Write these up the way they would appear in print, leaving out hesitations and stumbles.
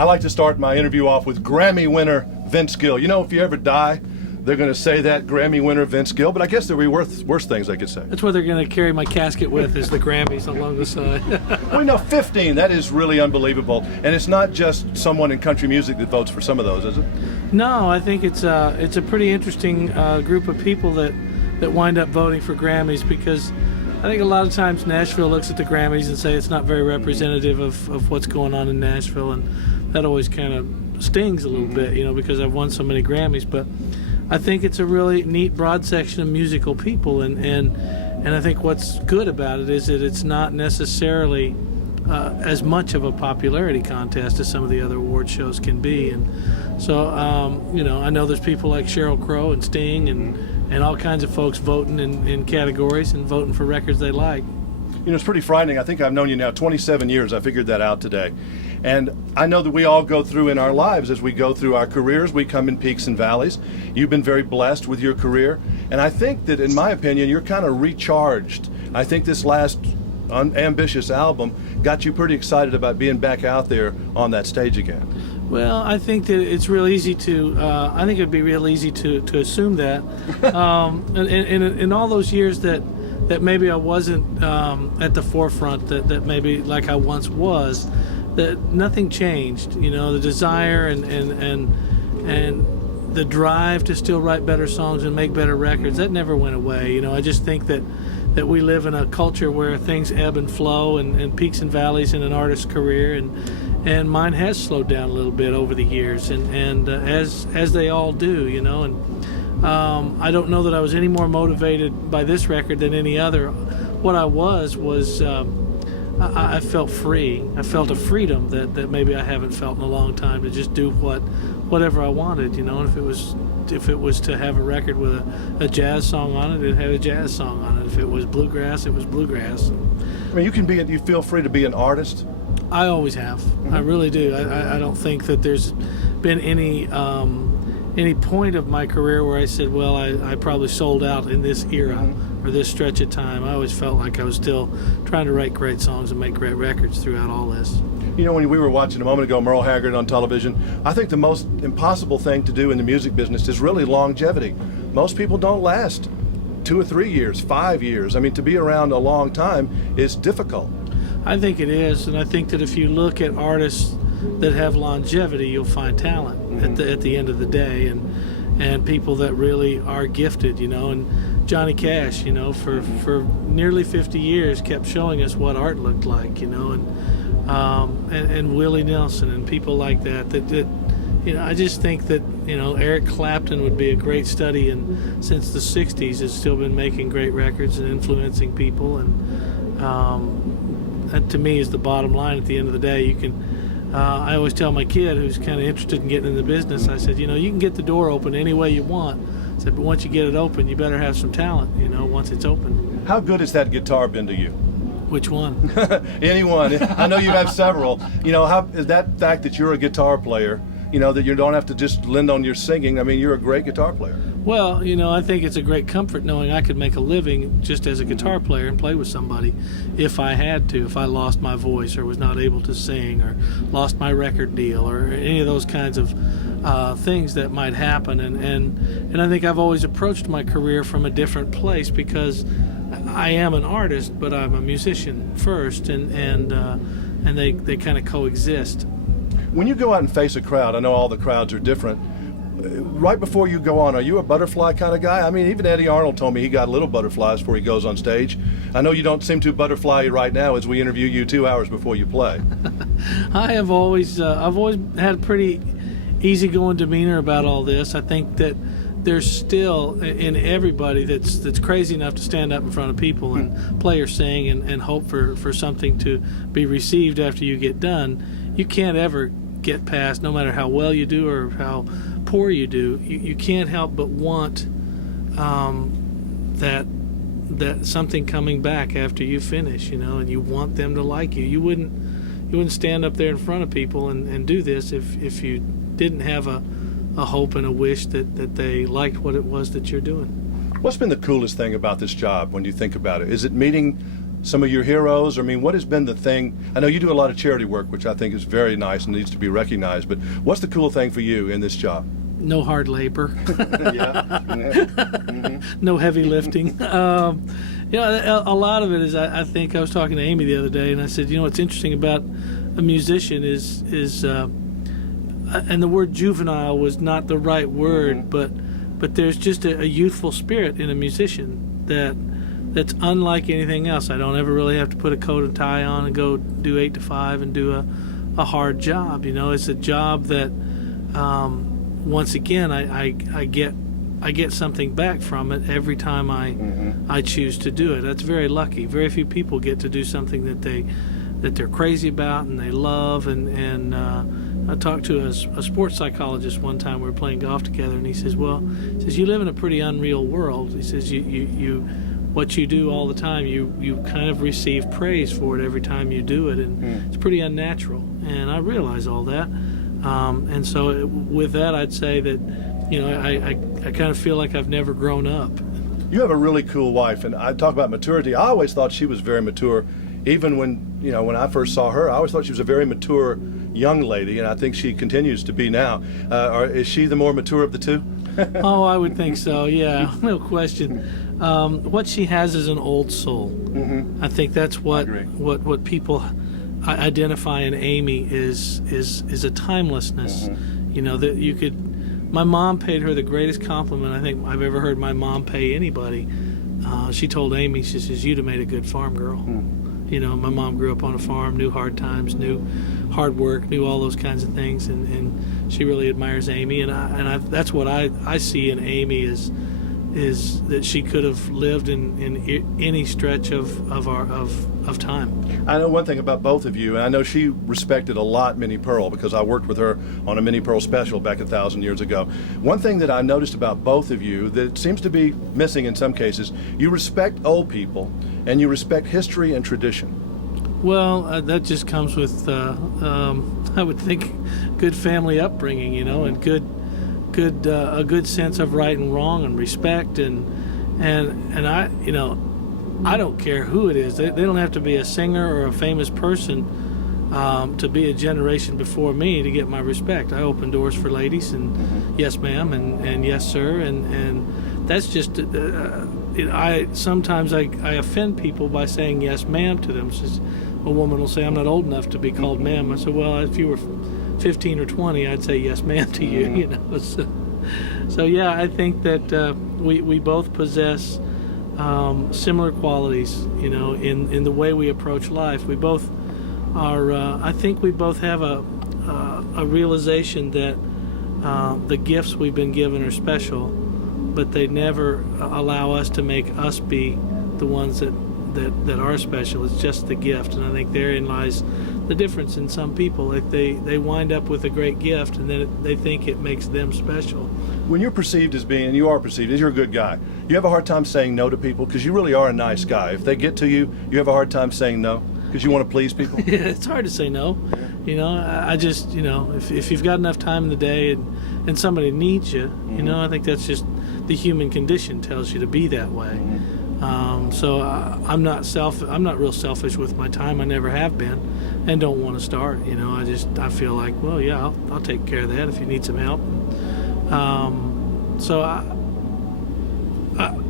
I like to start my interview off with Grammy winner Vince Gill. You know, if you ever die, they're going to say that, Grammy winner Vince Gill, but I guess there will be worse things they could say. That's what they're going to carry my casket with, is the Grammys along the side. Well, you know, 15, that is really unbelievable. And it's not just someone in country music that votes for some of those, is it? No, I think it's a pretty interesting group of people that wind up voting for Grammys, because I think a lot of times Nashville looks at the Grammys and say it's not very representative of what's going on in Nashville, and that always kind of stings a little bit, you know, because I've won so many Grammys. But I think it's a really neat broad section of musical people, and I think what's good about it is that it's not necessarily as much of a popularity contest as some of the other award shows can be. And so, you know, I know there's people like Sheryl Crow and Sting and all kinds of folks voting in categories and voting for records they like. You know, it's pretty frightening. I think I've known you now 27 years. I figured that out today. And I know that we all go through in our lives, as we go through our careers, we come in peaks and valleys. You've been very blessed with your career. And I think that, in my opinion, you're kind of recharged. I think this last ambitious album got you pretty excited about being back out there on that stage again. Well, I think that it's real easy to, I think it'd be real easy to assume that. In all those years that maybe I wasn't at the forefront, that maybe like I once was, that nothing changed. You know, the desire and the drive to still write better songs and make better records, that never went away. You know, I just think that we live in a culture where things ebb and flow, and peaks and valleys in an artist's career, and mine has slowed down a little bit over the years, and as they all do, you know. And I don't know that I was any more motivated by this record than any other. What I was I felt free. I felt a freedom that maybe I haven't felt in a long time, to just do whatever I wanted, you know. And if it was to have a record with a jazz song on it had a jazz song on it. If it was bluegrass, it was bluegrass. I mean, you feel free to be an artist? I always have. I really do. I don't think that there's been any point of my career where I said, well, I probably sold out in this era or this stretch of time. I always felt like I was still trying to write great songs and make great records throughout all this. You know, when we were watching a moment ago Merle Haggard on television, I think the most impossible thing to do in the music business is really longevity. Most people don't last 2 or 3 years, 5 years. I mean, to be around a long time is difficult. I think it is, and I think that if you look at artists that have longevity, you'll find talent at the end of the day, and people that really are gifted, you know. And Johnny Cash, you know, for nearly 50 years kept showing us what art looked like, you know, and Willie Nelson and people like that you know, I just think that, you know, Eric Clapton would be a great study, and since the 60s has still been making great records and influencing people, and that to me is the bottom line. At the end of the day, you can I always tell my kid, who's kind of interested in getting in the business, I said, you know, you can get the door open any way you want. I said, but once you get it open, you better have some talent, you know, once it's open. How good has that guitar been to you? Which one? Anyone. I know you have several. You know, how is that fact that you're a guitar player, you know, that you don't have to just lend on your singing? I mean, you're a great guitar player. Well, you know, I think it's a great comfort knowing I could make a living just as a guitar player and play with somebody if I had to, if I lost my voice or was not able to sing or lost my record deal or any of those kinds of things that might happen. And I think I've always approached my career from a different place, because I am an artist, but I'm a musician first, and they kind of coexist. When you go out and face a crowd, I know all the crowds are different. Right before you go on, are you a butterfly kind of guy? I mean, even Eddie Arnold told me he got little butterflies before he goes on stage. I know you don't seem too butterfly right now as we interview you 2 hours before you play. I've always had a pretty easygoing demeanor about all this. I think that there's still in everybody that's crazy enough to stand up in front of people and play or sing and hope for something to be received after you get done. You can't ever get past, no matter how well you do or how poor you do, you can't help but want that something coming back after you finish, you know, and you want them to like you. You wouldn't stand up there in front of people and do this if you didn't have a hope and a wish that they liked what it was that you're doing. What's been the coolest thing about this job when you think about it? Is it meeting some of your heroes? I mean, what has been the thing? I know you do a lot of charity work, which I think is very nice and needs to be recognized, but what's the cool thing for you in this job? No hard labor. Yeah. Mm-hmm. No heavy lifting. A lot of it is, I think I was talking to Amy the other day, and I said, what's interesting about a musician is and the word juvenile was not the right word, but there's just a youthful spirit in a musician that's unlike anything else. I don't ever really have to put a coat and tie on and go do 8 to 5 and do a hard job. It's a job that once again I get something back from it every time I choose to do it. That's very lucky. Very few people get to do something that they're crazy about and they love. And I talked to a sports psychologist one time. We were playing golf together, and he says, you live in a pretty unreal world. He says you what you do all the time, you kind of receive praise for it every time you do it, and it's pretty unnatural. And I realize all that. And so with that, I'd say that, I kind of feel like I've never grown up. You have a really cool wife, and I talk about maturity. I always thought she was very mature. Even when I first saw her, I always thought she was a very mature young lady, and I think she continues to be now. Is she the more mature of the two? Oh, I would think so, yeah, no question. What she has is an old soul. I think that's what people identify in Amy is a timelessness. That you could. My mom paid her the greatest compliment I think I've ever heard my mom pay anybody. She told Amy, she says, "You'd have made a good farm girl." My mom grew up on a farm, knew hard times, knew hard work, knew all those kinds of things, and she really admires Amy. And that's what I see in Amy is that she could have lived in any stretch of time. I know one thing about both of you, and I know she respected a lot Minnie Pearl because I worked with her on a Minnie Pearl special back 1,000 years ago. One thing that I noticed about both of you that seems to be missing in some cases, you respect old people and you respect history and tradition. Well, that just comes with, I would think, good family upbringing, and a good sense of right and wrong and respect, and I don't care who it is. They don't have to be a singer or a famous person to be a generation before me to get my respect. I open doors for ladies, and yes ma'am, and yes sir, and that's just sometimes I offend people by saying yes ma'am to them. A woman will say, "I'm not old enough to be called ma'am." I said, "Well, if you were 15 or 20, I'd say yes ma'am to you." So yeah, I think that we both possess similar qualities, in the way we approach life. We both are. I think we both have a realization that the gifts we've been given are special, but they never allow us to make us be the ones that are special. It's just the gift, and I think therein lies the difference in some people. They wind up with a great gift, and then they think it makes them special. When you're perceived as being, and you are perceived as you're a good guy, you have a hard time saying no to people because you really are a nice guy. If they get to you, you have a hard time saying no because you want to please people. Yeah, it's hard to say no. I just, if you've got enough time in the day and somebody needs you, I think that's just the human condition tells you to be that way. So I'm not real selfish with my time. I never have been, and don't want to start. I feel like, well, yeah, I'll take care of that if you need some help. So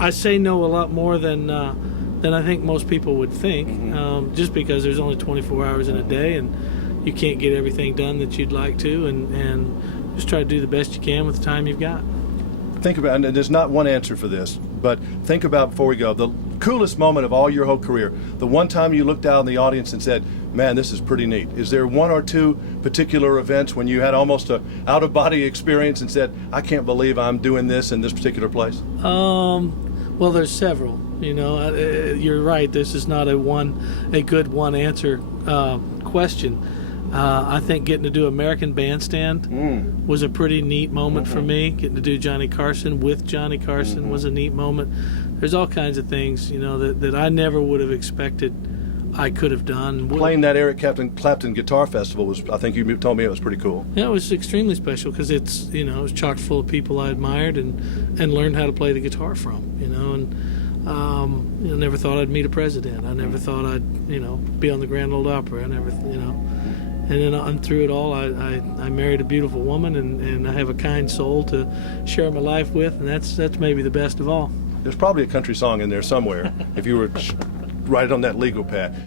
I say no a lot more than I think most people would think, just because there's only 24 hours in a day, and you can't get everything done that you'd like to, and just try to do the best you can with the time you've got. Think about, and there's not one answer for this, but think about, before we go, the coolest moment of all your whole career, the one time you looked out in the audience and said, "Man, this is pretty neat." Is there one or two particular events when you had almost a out-of-body experience and said, "I can't believe I'm doing this in this particular place"? Well, there's several. You're right. This is not a good one answer question. I think getting to do American Bandstand was a pretty neat moment for me. Getting to do Johnny Carson with Johnny Carson was a neat moment. There's all kinds of things, that I never would have expected I could have done. Playing that Eric Clapton Guitar Festival was, I think you told me it was pretty cool. Yeah, it was extremely special because it was chock full of people I admired and learned how to play the guitar from, and Never thought I'd meet a president. I never thought I'd, be on the Grand Ole Opry. I never, And then through it all, I married a beautiful woman, and I have a kind soul to share my life with, and that's maybe the best of all. There's probably a country song in there somewhere if you were right on that legal path.